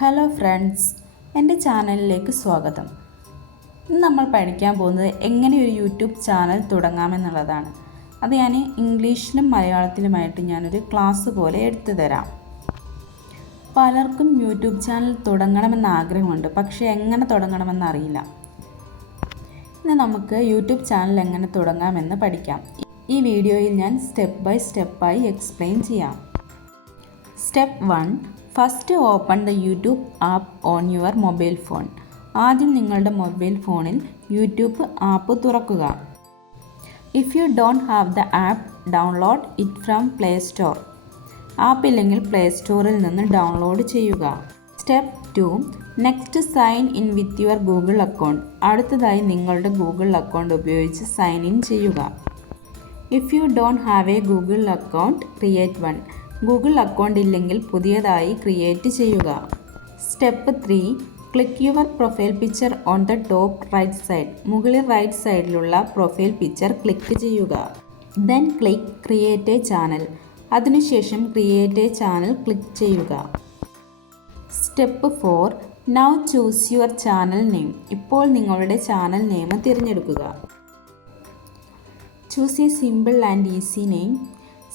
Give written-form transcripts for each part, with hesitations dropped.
Hello friends, എൻ്റെ ചാനലിലേക്ക് സ്വാഗതം. ഇന്ന് നമ്മൾ പഠിക്കാൻ പോകുന്നത് എങ്ങനെ ഒരു യൂട്യൂബ് ചാനൽ തുടങ്ങാമെന്നുള്ളതാണ്. അത് ഞാൻ ഇംഗ്ലീഷിലും മലയാളത്തിലുമായിട്ട് ഞാനൊരു ക്ലാസ് പോലെ എടുത്തു തരാം. പലർക്കും യൂട്യൂബ് ചാനൽ തുടങ്ങണമെന്ന് ആഗ്രഹമുണ്ട്, പക്ഷേ എങ്ങനെ തുടങ്ങണമെന്ന് അറിയില്ല. ഇന്ന് നമുക്ക് യൂട്യൂബ് ചാനൽ എങ്ങനെ തുടങ്ങാമെന്ന് പഠിക്കാം. ഈ വീഡിയോയിൽ ഞാൻ സ്റ്റെപ്പ് ബൈ സ്റ്റെപ്പായി എക്സ്പ്ലെയിൻ ചെയ്യാം. Step 1. First open the YouTube app on your mobile phone. ആദ്യം നിങ്ങളുടെ മൊബൈൽ ഫോണിൽ യൂട്യൂബ് ആപ്പ് തുറക്കുക. If you don't have the app, download it from Play Store. App ഇല്ലെങ്കിൽ പ്ലേ സ്റ്റോറിൽ നിന്ന് ഡൗൺലോഡ് ചെയ്യുക. Step 2. Next sign in with your Google account. അടുത്തതായി നിങ്ങളുടെ ഗൂഗിൾ അക്കൗണ്ട് ഉപയോഗിച്ച് സൈൻ ഇൻ ചെയ്യുക. If you don't have a Google account, create one. Google account ഇല്ലെങ്കിൽ പുതിയതായി ക്രിയേറ്റ് ചെയ്യുക. Step 3. Click your profile picture on the top right side. മുകളിൽ right സൈഡിലുള്ള profile picture click ചെയ്യുക. Then click create a channel. അതിനുശേഷം create a channel click ചെയ്യുക. Step 4. Now choose your channel name. ഇപ്പോൾ നിങ്ങളുടെ ചാനൽ നെയിം തിരഞ്ഞെടുക്കുക. Choose a simple and easy name.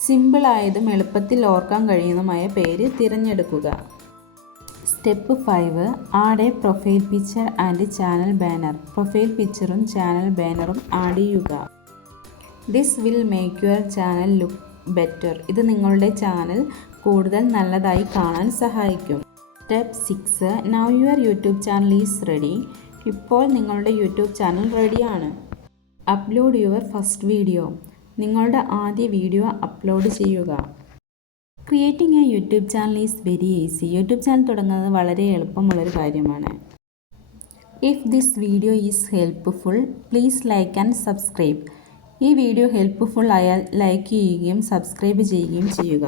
സിമ്പിളായതും എളുപ്പത്തിൽ ഓർക്കാൻ കഴിയുന്നതുമായ പേര് തിരഞ്ഞെടുക്കുക. Step 5. Add a profile picture and channel banner. Profile പിക്ചറും channel ബാനറും add ചെയ്യുക. This will make your channel look better. ഇത് നിങ്ങളുടെ ചാനൽ കൂടുതൽ നല്ലതായി കാണാൻ സഹായിക്കും. Step 6. Now your YouTube channel is ready. ഇപ്പോൾ നിങ്ങളുടെ യൂട്യൂബ് ചാനൽ റെഡിയാണ്. Upload your first video. നിങ്ങളുടെ ആദ്യ വീഡിയോ അപ്ലോഡ് ചെയ്യുക. Creating A YouTube channel is very easy. YouTube channel തുടങ്ങുന്നത് വളരെ എളുപ്പമുള്ളൊരു കാര്യമാണ്. If this video is helpful, please like and subscribe. ഈ വീഡിയോ ഹെൽപ്ഫുൾ ആയാൽ ലൈക്ക് ചെയ്യുകയും സബ്സ്ക്രൈബ് ചെയ്യുകയും ചെയ്യുക.